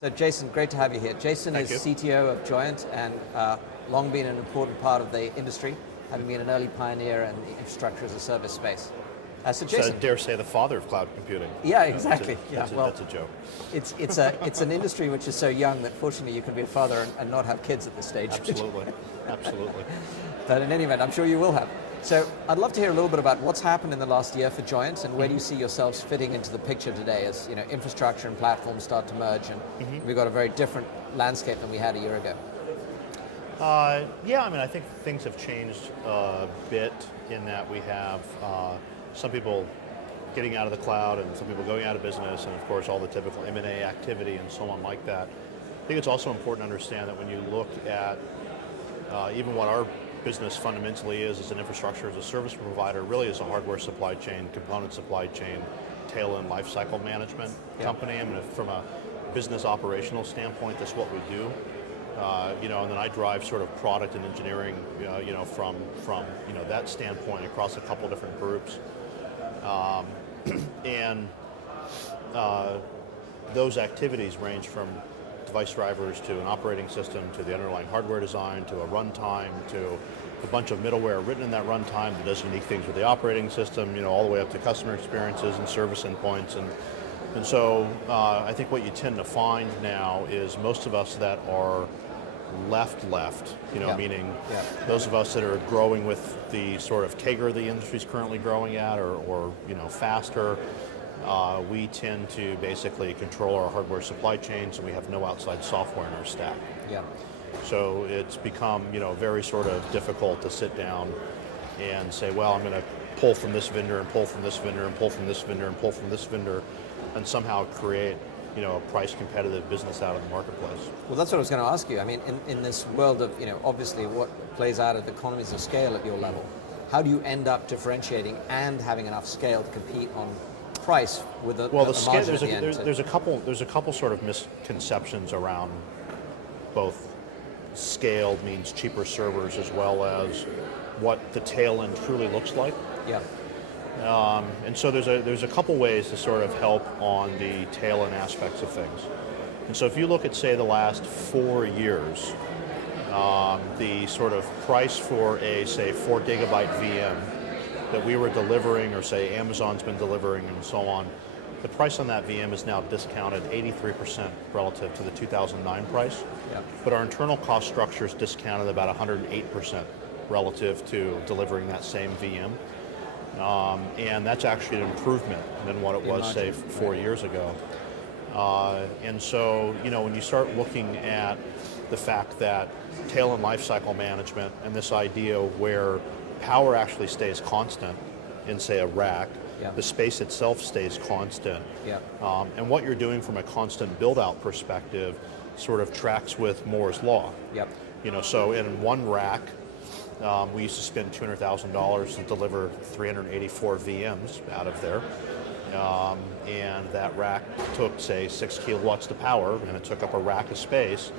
So Jason, great to have you here. Jason Thank is you. CTO of Joyent and long been an important part of the industry, having been an early pioneer in the infrastructure as a service space. So Jason, I dare say the father of cloud computing. yeah, exactly. That's a joke. It's an industry which is so young that fortunately you can be a father and not have kids at this stage. Absolutely, absolutely. But in any event, I'm sure you will have. So I'd love to hear a little bit about what's happened in the last year for Joyent and where do you see yourselves fitting into the picture today as infrastructure and platforms start to merge and we've got a very different landscape than we had a year ago. Yeah, I mean, I think things have changed a bit in that we have some people getting out of the cloud and some people going out of business, and of course all the typical M&A activity and so on like that. I think it's also important to understand that when you look at even what our business fundamentally is as an infrastructure as a service provider, really is a hardware supply chain, component supply chain, tail-end lifecycle management company. I mean, from a business operational standpoint, that's what we do. And then I drive sort of product and engineering, from that standpoint across a couple different groups, and those activities range from device drivers to an operating system to the underlying hardware design to a runtime to a bunch of middleware written in that runtime that does unique things with the operating system, all the way up to customer experiences and service endpoints. And so I think what you tend to find now is most of us that are left, meaning those of us that are growing with the sort of CAGR the industry is currently growing at or faster, we tend to basically control our hardware supply chains and we have no outside software in our stack. Yeah. So it's become, very sort of difficult to sit down and say, well, I'm going to pull from this vendor and pull from this vendor and pull from this vendor and pull from this vendor and somehow create a price competitive business out of the marketplace. Well, that's what I was going to ask you. I mean, in this world of, obviously what plays out at the economies of scale at your level, how do you end up differentiating and having enough scale to compete on price with the scale, margin there's a couple sort of misconceptions around both scale means cheaper servers as well as what the tail end truly looks like. Yeah. And so there's a couple ways to sort of help on the tail end aspects of things. And so if you look at, say, the last 4 years, the sort of price for a, say, 4 gigabyte VM that we were delivering, or say Amazon's been delivering and so on, the price on that VM is now discounted 83% relative to the 2009 price. Yeah. But our internal cost structure is discounted about 108% relative to delivering that same VM. And that's actually an improvement than what it was, say, 4 years ago. And so, when you start looking at the fact that tail and lifecycle management and this idea where power actually stays constant in, say, a rack, the space itself stays constant, and what you're doing from a constant build-out perspective sort of tracks with Moore's law. Yep. So in one rack, we used to spend $200,000 to deliver 384 VMs out of there. And that rack took, say, 6 kilowatts to power, and it took up a rack of space.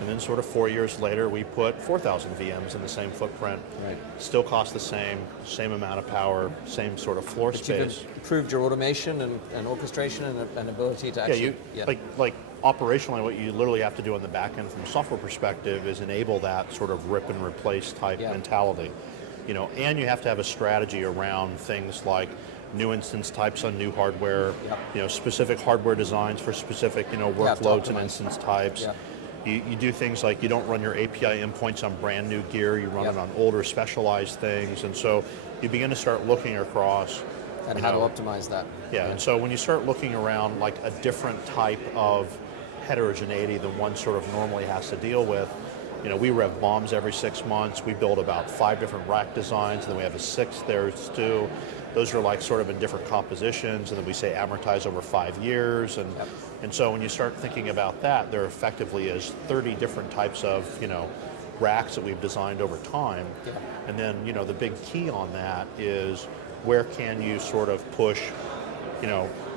And then sort of 4 years later, we put 4,000 VMs in the same footprint. Right. Still cost the same amount of power, same sort of floor space. You've improved your automation and orchestration and ability to actually... Like operationally, what you literally have to do on the back end from a software perspective is enable that sort of rip and replace type mentality. And you have to have a strategy around things like new instance types on new hardware, specific hardware designs for specific, workloads and instance types. Yep. You do things like you don't run your API endpoints on brand new gear, you run it on older specialized things, and so you begin to start looking across and how to optimize that. Yeah, and so when you start looking around like a different type of heterogeneity than one sort of normally has to deal with, we rev bombs every 6 months, we build about 5 different rack designs, and then we have a 6th there too. Those are like sort of in different compositions, and then we say amortize over 5 years, and so when you start thinking about that, there effectively is 30 different types of racks that we've designed over time, and then the big key on that is where can you sort of push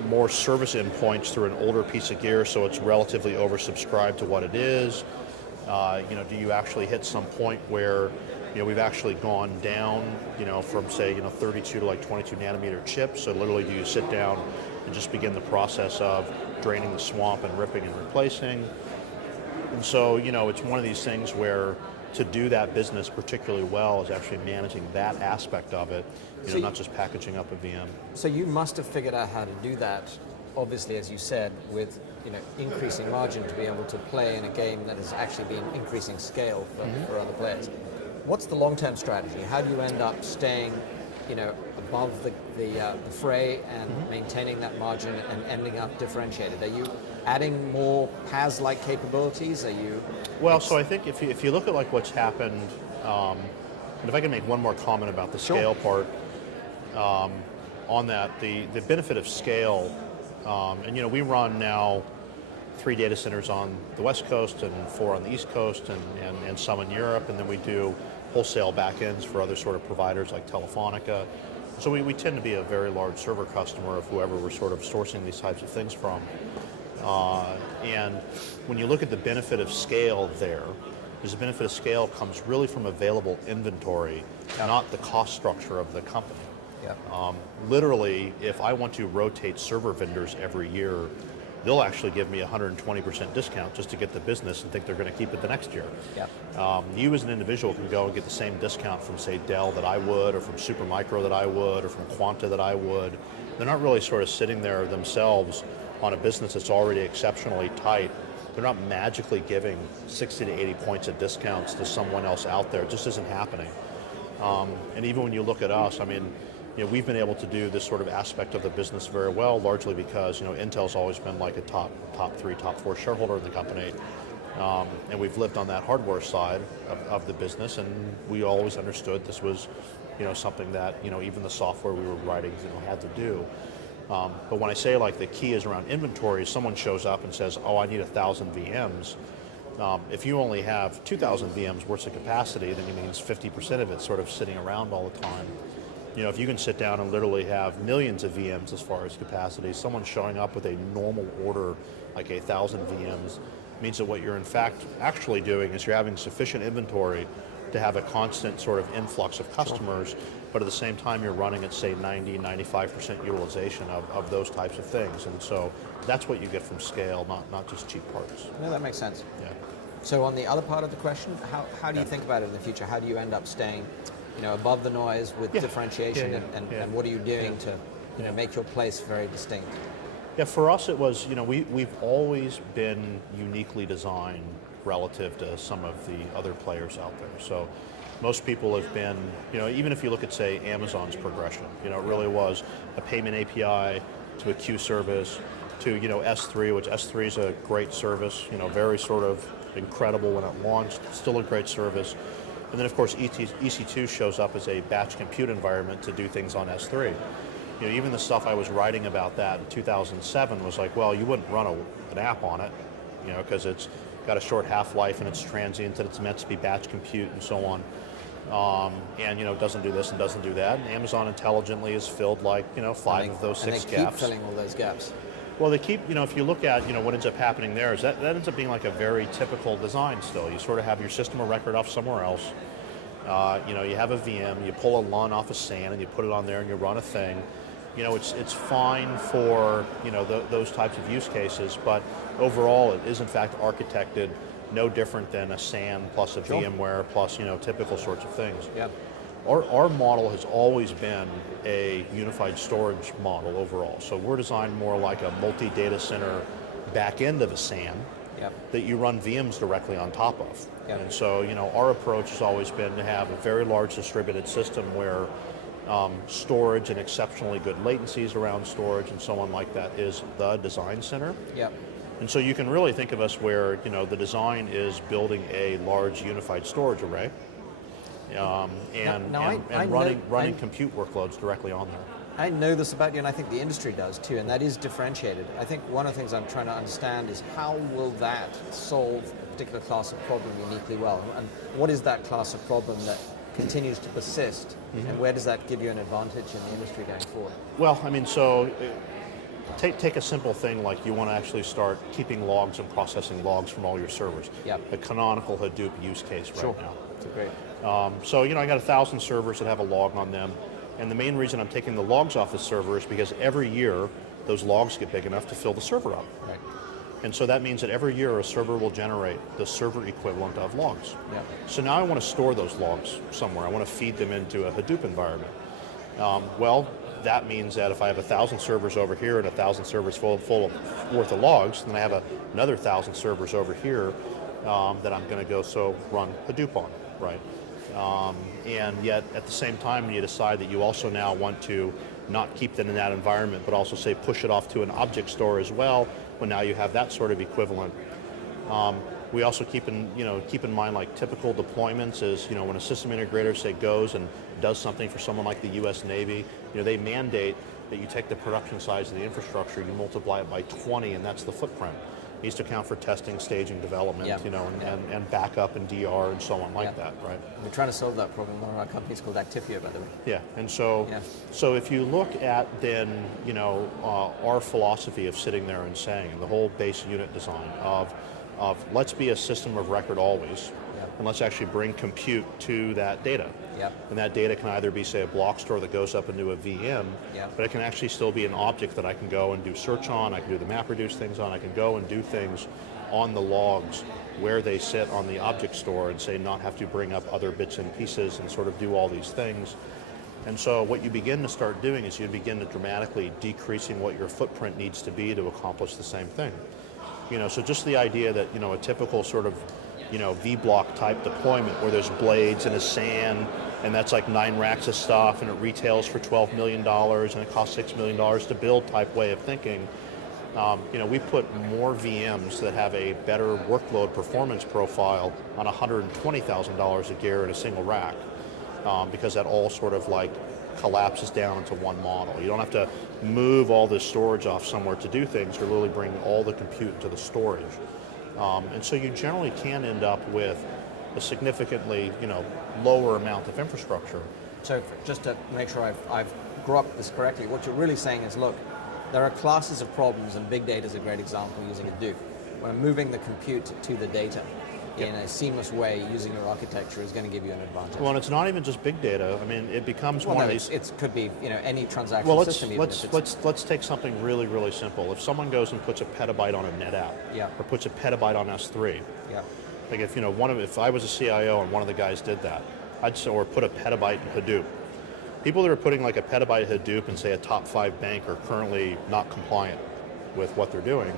more service endpoints through an older piece of gear so it's relatively oversubscribed to what it is. Do you actually hit some point where we've actually gone down, from say, 32 to like 22 nanometer chips. So literally, do you sit down and just begin the process of draining the swamp and ripping and replacing. And so, it's one of these things where to do that business particularly well is actually managing that aspect of it, not just packaging up a VM. So you must have figured out how to do that, obviously, as you said, with increasing margin to be able to play in a game that has actually been increasing scale for other players. What's the long-term strategy? How do you end up staying above the fray and maintaining that margin and ending up differentiated? Are you adding more PaaS-like capabilities? Are you? Well, so I think if you look at like what's happened, and if I can make one more comment about the scale part, on that, the benefit of scale, and we run now 3 data centers on the West Coast and 4 on the East Coast and some in Europe, and then we do wholesale backends for other sort of providers like Telefonica. So we tend to be a very large server customer of whoever we're sort of sourcing these types of things from. And when you look at the benefit of scale there's a benefit of scale comes really from available inventory, not the cost structure of the company. Literally, if I want to rotate server vendors every year, they'll actually give me 120% discount just to get the business and think they're going to keep it the next year. You as an individual can go and get the same discount from, say, Dell that I would, or from Supermicro that I would, or from Quanta that I would. They're not really sort of sitting there themselves on a business that's already exceptionally tight. They're not magically giving 60 to 80 points of discounts to someone else out there. It just isn't happening. And even when you look at us, we've been able to do this sort of aspect of the business very well, largely because Intel's always been like a top 3, top 4 shareholder in the company, and we've lived on that hardware side of the business, and we always understood this was something that even the software we were writing had to do. But when I say like the key is around inventory, someone shows up and says, "Oh, I need 1,000 VMs." If you only have 2,000 VMs worth of capacity, then it means 50% of it's sort of sitting around all the time. If you can sit down and literally have millions of VMs as far as capacity, someone showing up with a normal order, like 1,000 VMs, means that what you're in fact actually doing is you're having sufficient inventory to have a constant sort of influx of customers, but at the same time you're running at, say, 90, 95% utilization of those types of things. And so that's what you get from scale, not just cheap parts. No, that makes sense. Yeah. So on the other part of the question, how do you think about it in the future? How do you end up staying above the noise with differentiation, and what are you doing to make your place very distinct? Yeah, for us it was, we've always been uniquely designed relative to some of the other players out there. So most people have been, even if you look at, say, Amazon's progression, it really was a payment API to a queue service to, S3, which S3 is a great service, very sort of incredible when it launched, still a great service. And then, of course, EC2 shows up as a batch compute environment to do things on S3. Even the stuff I was writing about that in 2007 was like, well, you wouldn't run an app on it, because it's got a short half-life and it's transient and it's meant to be batch compute and so on. And it doesn't do this and doesn't do that. And Amazon intelligently has filled 5 of those 6 gaps. And they keep filling all those gaps. Well, they keep, if you look at, what ends up happening there is that ends up being like a very typical design still. You sort of have your system of record off somewhere else. You have a VM, you pull a LUN off a SAN and you put it on there and you run a thing. It's fine for, those types of use cases, but overall it is in fact architected no different than a SAN plus a VMware plus, typical sorts of things. Yep. Our model has always been a unified storage model overall. So we're designed more like a multi-data center back end of a SAN that you run VMs directly on top of. Yep. And so, our approach has always been to have a very large distributed system where storage and exceptionally good latencies around storage and so on like that is the design center. Yep. And so you can really think of us where, the design is building a large unified storage array. And running compute workloads directly on there. I know this about you, and I think the industry does too, and that is differentiated. I think one of the things I'm trying to understand is how will that solve a particular class of problem uniquely well, and what is that class of problem that continues to persist, and where does that give you an advantage in the industry going forward? Well, so take a simple thing like you want to actually start keeping logs and processing logs from all your servers. Yep. A canonical Hadoop use case right now. That's great. So I got 1,000 servers that have a log on them, and the main reason I'm taking the logs off the server is because every year those logs get big enough to fill the server up. Right. And so that means that every year a server will generate the server equivalent of logs. Yeah. So now I want to store those logs somewhere. I want to feed them into a Hadoop environment. Well, that means that if I have 1,000 servers over here and 1,000 servers full of worth of logs, then I have another 1,000 servers over here that I'm going to go run Hadoop on, right? And yet at the same time, you decide that you also now want to not keep them in that environment, but also say push it off to an object store as well. Well, now you have that sort of equivalent. We also keep in mind, like, typical deployments is, when a system integrator, say, goes and does something for someone like the U.S. Navy, they mandate that you take the production size of the infrastructure, you multiply it by 20, and that's the footprint. It needs to account for testing, staging, development, and backup and DR and so on like that, right? We're trying to solve that problem. One of our companies called Actifio, by the way. Yeah, and so if you look at then, our philosophy of sitting there and saying, and the whole base unit design of let's be a system of record always, and let's actually bring compute to that data. And that data can either be, say, a block store that goes up into a VM, but it can actually still be an object that I can go and do search on, I can do the MapReduce things on, I can go and do things on the logs where they sit on the object store and say not have to bring up other bits and pieces and sort of do all these things. And so what you begin to start doing is you begin to dramatically decreasing what your footprint needs to be to accomplish the same thing. So just the idea that, a typical sort of, V-block type deployment where there's blades and a SAN, and that's like 9 racks of stuff, and it retails for $12 million, and it costs $6 million to build type way of thinking. We put more VMs that have a better workload performance profile on $120,000 a gear in a single rack, because that all sort of like collapses down into one model. You don't have to move all this storage off somewhere to do things. You're literally bringing all the compute to the storage. And so you generally can end up with a significantly, lower amount of infrastructure. So just to make sure I've grokked this correctly, what you're really saying is, look, there are classes of problems, and big data is a great example using Hadoop. Where moving the compute to the data in a seamless way using your architecture is going to give you an advantage. Well, and it's not even just big data. I mean, it becomes one of these. It could be, any transactional system. Let's take something really, really simple. If someone goes and puts a petabyte on a NetApp, or puts a petabyte on S3, like if I was a CIO and one of the guys did that, or put a petabyte in Hadoop. People that are putting like a petabyte Hadoop and say a top 5 bank are currently not compliant with what they're doing.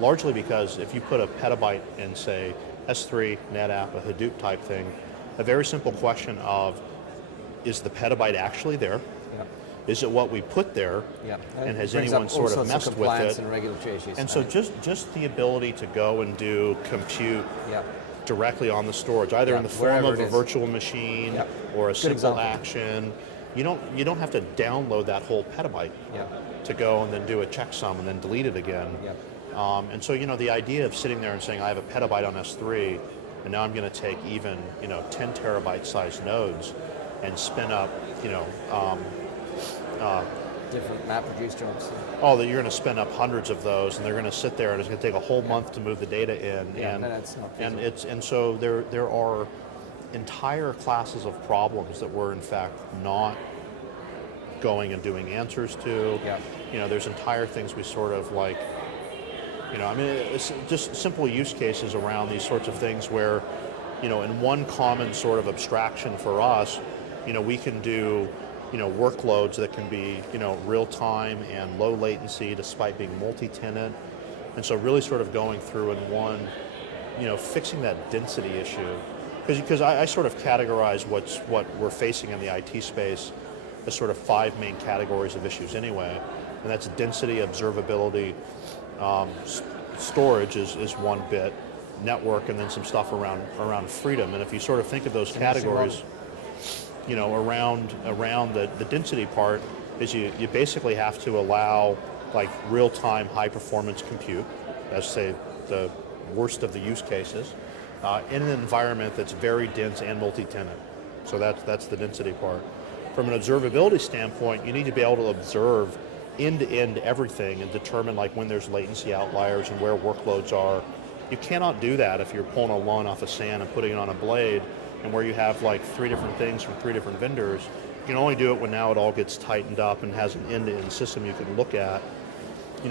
Largely because if you put a petabyte in, say, S3, NetApp, a Hadoop type thing, a very simple question of, is the petabyte actually there? Is it what we put there? And has anyone sort of messed with it? And regulatory issues. And so just the ability to go and do compute directly on the storage, either in the form of a virtual machine or a simple action. You don't have to download that whole petabyte to go and then do a checksum and then delete it again. And so, the idea of sitting there and saying, I have a petabyte on S3, and now I'm going to take even, 10 terabyte sized nodes and spin up, different MapReduce jobs. Oh, that you're going to spin up hundreds of those, and they're going to sit there, and it's going to take a whole month to move the data in. That's not feasible. And so there are entire classes of problems that we're in fact not going and doing answers to. There's entire things we sort of like. It's just simple use cases around these sorts of things where, in one common sort of abstraction for us, we can do, workloads that can be, real time and low latency despite being multi-tenant. And so really sort of going through in one, fixing that density issue. Because I sort of categorize what we're facing in the IT space as sort of 5 main categories of issues anyway. And that's density, observability, storage is one bit, network, and then some stuff around freedom. And if you sort of think of those categories, around the density part, is you basically have to allow like real-time high-performance compute, as say the worst of the use cases, in an environment that's very dense and multi-tenant. So that's the density part. From an observability standpoint, you need to be able to observe end-to-end everything and determine like when there's latency outliers and where workloads are. You cannot do that if you're pulling a LUN off a SAN and putting it on a blade, and where you have like 3 different things from 3 different vendors. You can only do it when now it all gets tightened up and has an end-to-end system you can look at.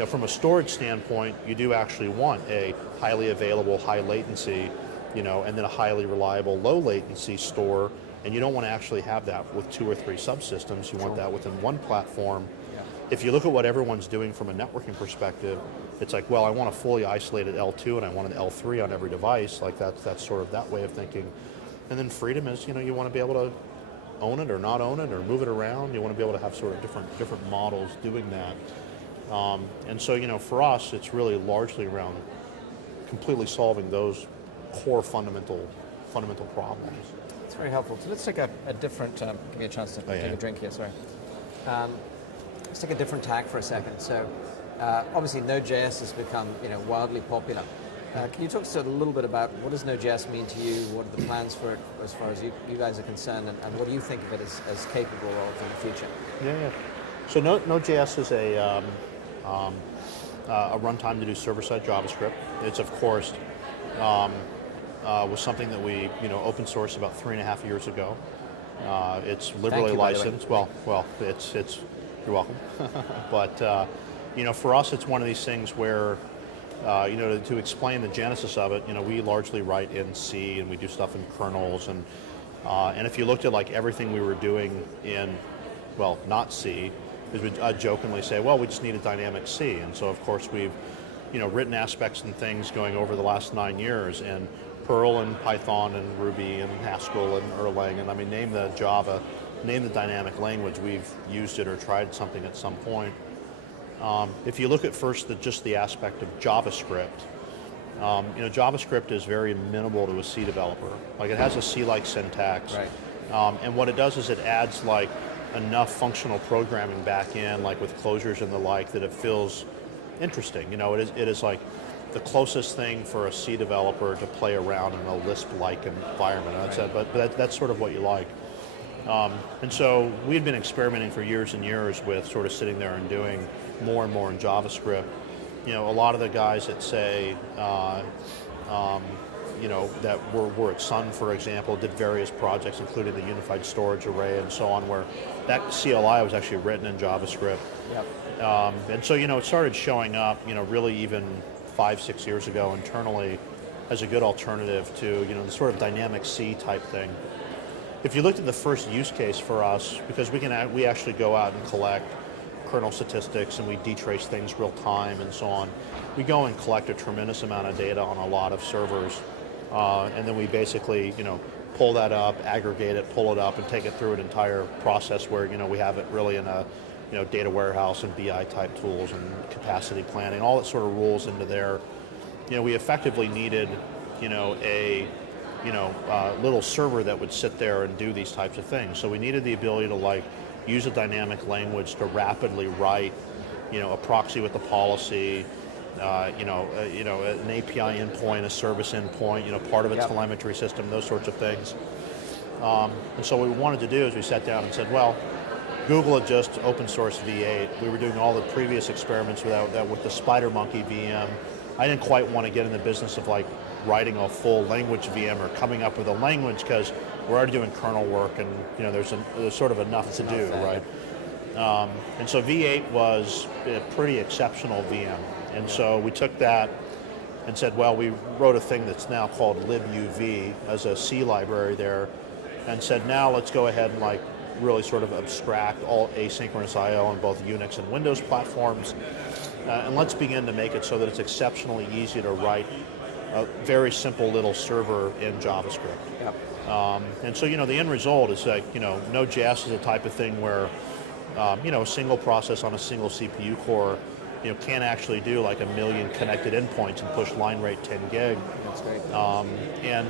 from a storage standpoint, you do actually want a highly available, high latency, and then a highly reliable, low latency store, and you don't want to actually have that with 2 or 3 subsystems. You want that within one platform. Yeah. If you look at what everyone's doing from a networking perspective, it's like, well, I want a fully isolated L2 and I want an L3 on every device. Like that's sort of that way of thinking. And then freedom is, you want to be able to own it or not own it or move it around. You want to be able to have sort of different models doing that. And so, for us, it's really largely around completely solving those core fundamental problems. It's very helpful. So let's take a different, give me a chance to take a drink here, sorry. Let's take a different tack for a second. So obviously Node.js has become wildly popular. Can you talk to us a little bit about what does Node.js mean to you? What are the plans for it as far as you guys are concerned, and what do you think of it as capable of in the future? Yeah. So Node.js is a runtime to do server-side JavaScript. It's of course was something that we open sourced about 3.5 years ago. It's liberally licensed. Well, it's you're welcome. But for us, it's one of these things where to explain the genesis of it, we largely write in C and we do stuff in kernels, and if you looked at like everything we were doing in not C, is we jokingly say, well, we just need a dynamic C, and so of course we've written aspects and things going over the last 9 years in Perl and Python and Ruby and Haskell and Erlang, and I mean name the dynamic language, we've used it or tried something at some point. If you look at first just the aspect of JavaScript, JavaScript is very amenable to a C developer. Like it has a C-like syntax, right. And what it does is it adds like enough functional programming back in, like with closures and the like, that it feels interesting. It is like the closest thing for a C developer to play around in a Lisp-like environment. But that's sort of what you like. And so we had been experimenting for years and years with sort of sitting there and doing more and more in JavaScript. A lot of the guys that say, that were at Sun, for example, did various projects, including the unified storage array and so on, where that CLI was actually written in JavaScript. Yep. And so, it started showing up, really even 5-6 years ago internally as a good alternative to, the sort of dynamic C type thing. If you looked at the first use case for us, because we actually go out and collect kernel statistics and we detrace things real time and so on. We go and collect a tremendous amount of data on a lot of servers, and then we basically, pull that up, aggregate it, pull it up, and take it through an entire process where, we have it really in a, data warehouse and BI type tools and capacity planning, all that sort of rolls into there. We effectively needed, a little server that would sit there and do these types of things. So we needed the ability to use a dynamic language to rapidly write, a proxy with the policy, an API endpoint, a service endpoint, part of a telemetry system, those sorts of things. And so what we wanted to do is we sat down and said, well, Google had just open sourced V8. We were doing all the previous experiments with the SpiderMonkey VM. I didn't quite want to get in the business of writing a full language VM or coming up with a language, because we're already doing kernel work and there's sort of enough to do, right? And so V8 was a pretty exceptional VM. And so we took that and said, well, we wrote a thing that's now called libuv as a C library there, and said, now let's go ahead and really sort of abstract all asynchronous I/O on both Unix and Windows platforms, and let's begin to make it so that it's exceptionally easy to write a very simple little server in JavaScript. Yep. And so, the end result is Node.js is a type of thing where, a single process on a single CPU core, can actually do 1 million connected endpoints and push line rate 10 gig. That's great. And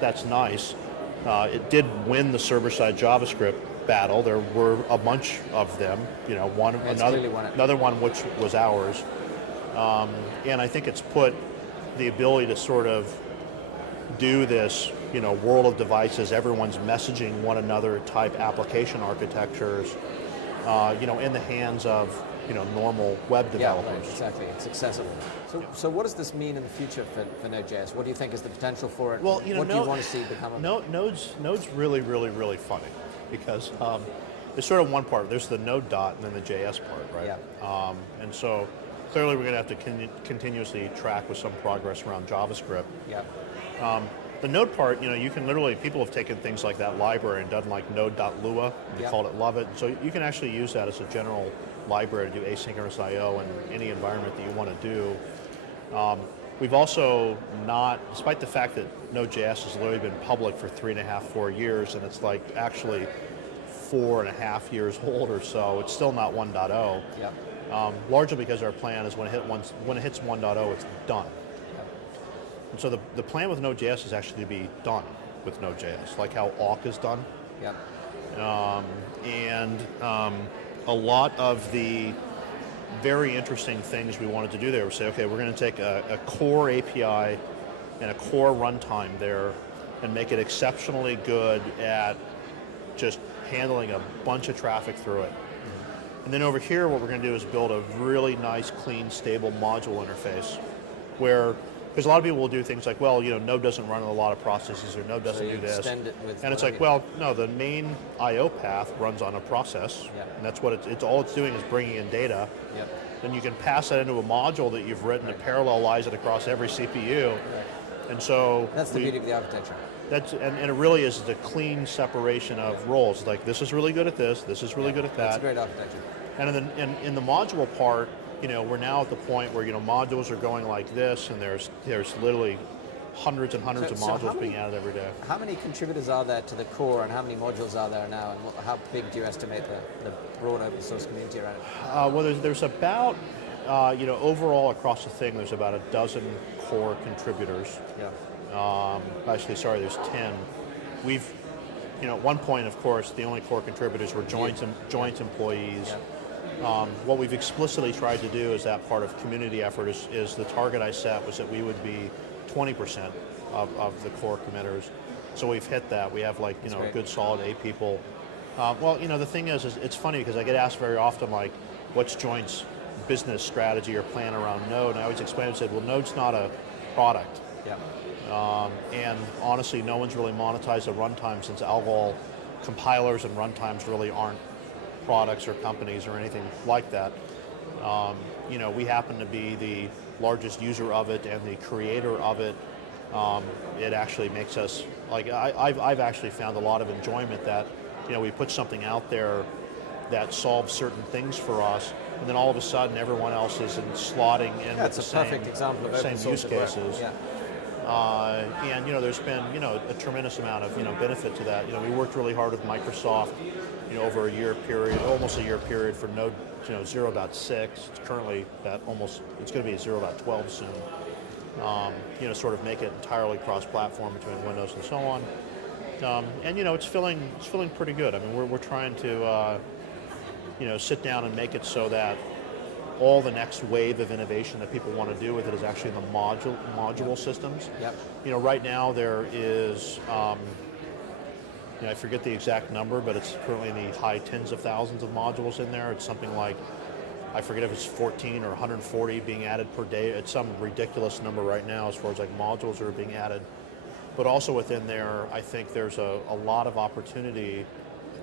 that's nice. It did win the server-side JavaScript battle. There were a bunch of them. Another one which was ours. And I think it's put the ability to sort of do this, world of devices, everyone's messaging one another type application architectures, in the hands of, normal web developers. Yeah, right, exactly. It's accessible. So what does this mean in the future for Node.js? What do you think is the potential for it? Well, what do you want to see become of it? Node's really, really, really funny, because there's sort of one part. There's the Node dot and then the JS part, right? Yeah. And so clearly we're going to have to continuously track with some progress around JavaScript. Yeah. The Node part, you can literally, people have taken things like that library and done like node.lua, and they called it Love It. So you can actually use that as a general library to do asynchronous I/O in any environment that you want to do. We've also not, despite the fact that Node.js has literally been public for 3.5, 4 years, and it's like actually 4.5 years old or so, it's still not 1.0. Yeah. Largely because our plan is when it hits 1.0, it's done. And so the plan with Node.js is actually to be done with Node.js, like how awk is done. Yeah. A lot of the very interesting things we wanted to do there was say, okay, we're going to take a core API and a core runtime there and make it exceptionally good at just handling a bunch of traffic through it. And then over here, what we're going to do is build a really nice, clean, stable module interface where, because a lot of people will do things like, well, Node doesn't run a lot of processes, or Node doesn't do this. And it's like, well, no, the main I/O path runs on a process, and that's what it's all it's doing is bringing in data. Then you can pass that into a module that you've written to parallelize it across every CPU. And so that's the beauty of the architecture. And it really is the clean separation of roles. Like, this is really good at this is really good at that. That's a great architecture. And in the module part, we're now at the point where modules are going like this, and there's literally hundreds and hundreds of modules being added every day. How many contributors are there to the core, and how many modules are there now, and how big do you estimate the broad open source community around it? Well, there's about overall across the thing, there's about a dozen core contributors. Yeah. Actually, sorry, there's 10. We've, at one point, of course, the only core contributors were Joyent employees. Yeah. What we've explicitly tried to do as that part of community effort is the target I set was that we would be 20% of the core committers. So we've hit that. We have a good solid 8 people. The thing is it's funny because I get asked very often, like, what's Joyent's business strategy or plan around Node? And I always explain and said, well, Node's not a product. Yeah. And honestly, no one's really monetized a runtime since Algol compilers and runtimes really aren't products or companies or anything like that. We happen to be the largest user of it and the creator of it. It actually makes us, like, I've actually found a lot of enjoyment that, we put something out there that solves certain things for us, and then all of a sudden everyone else is slotting in with the same, perfect example of open same use cases. Yeah. And there's been a tremendous amount of benefit to that. We worked really hard with Microsoft, over a year period, almost a year period for Node 0.6. It's currently it's going to be 0.12 soon. Sort of make it entirely cross-platform between Windows and so on. And it's feeling pretty good. I mean, we're trying to sit down and make it so that all the next wave of innovation that people want to do with it is actually in the module systems. Yep. Right now there is, I forget the exact number, but it's currently in the high tens of thousands of modules in there. It's something like, I forget if it's 14 or 140 being added per day. It's some ridiculous number right now as far as like modules that are being added. But also within there, I think there's a lot of opportunity,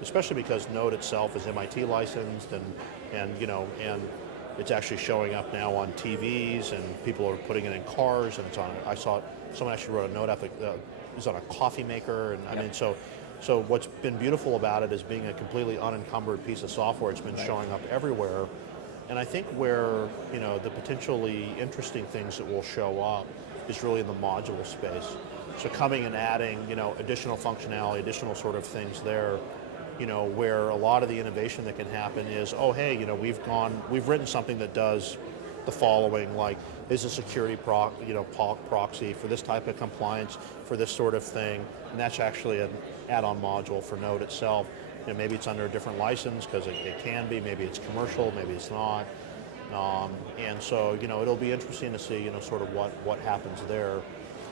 especially because Node itself is MIT licensed and it's actually showing up now on TVs, and people are putting it in cars, and it's on. I saw someone actually wrote a Node app that is on a coffee maker, and I mean, so what's been beautiful about it is being a completely unencumbered piece of software. It's been showing up everywhere, and I think where the potentially interesting things that will show up is really in the module space. So coming and adding additional functionality, additional sort of things there. Where a lot of the innovation that can happen is, oh, hey, we've written something that does the following, like, is a security proxy for this type of compliance, for this sort of thing, and that's actually an add-on module for Node itself. Maybe it's under a different license because it can be, maybe it's commercial, maybe it's not. And so, it'll be interesting to see, sort of what happens there,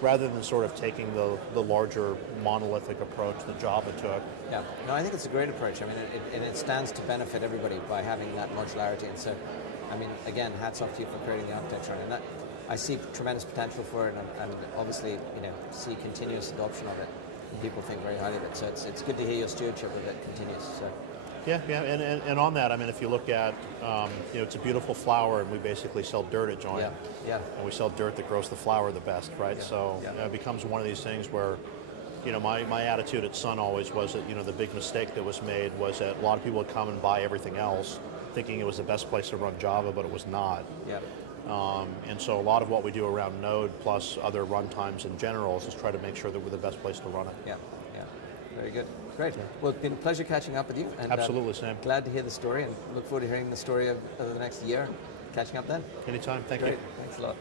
rather than sort of taking the larger monolithic approach that Java took. Yeah, no, I think it's a great approach. I mean, it stands to benefit everybody by having that modularity. And so, I mean, again, hats off to you for creating the architecture. And I see tremendous potential for it, and obviously, see continuous adoption of it. And people think very highly of it. So it's good to hear your stewardship of it continues. So Yeah, and on that, I mean, if you look at, it's a beautiful flower, and we basically sell dirt at Joyent. Yeah. And we sell dirt that grows the flower the best, right? Yeah. So it becomes one of these things where, my attitude at Sun always was that, the big mistake that was made was that a lot of people would come and buy everything else, thinking it was the best place to run Java, but it was not. Yeah. And so a lot of what we do around Node plus other runtimes in general is just try to make sure that we're the best place to run it. Yeah. Very good. Great. Well, it's been a pleasure catching up with you. And, Absolutely, Sam. Glad to hear the story and look forward to hearing the story of the next year. Catching up then. Anytime. Thank you. Great. Thanks a lot.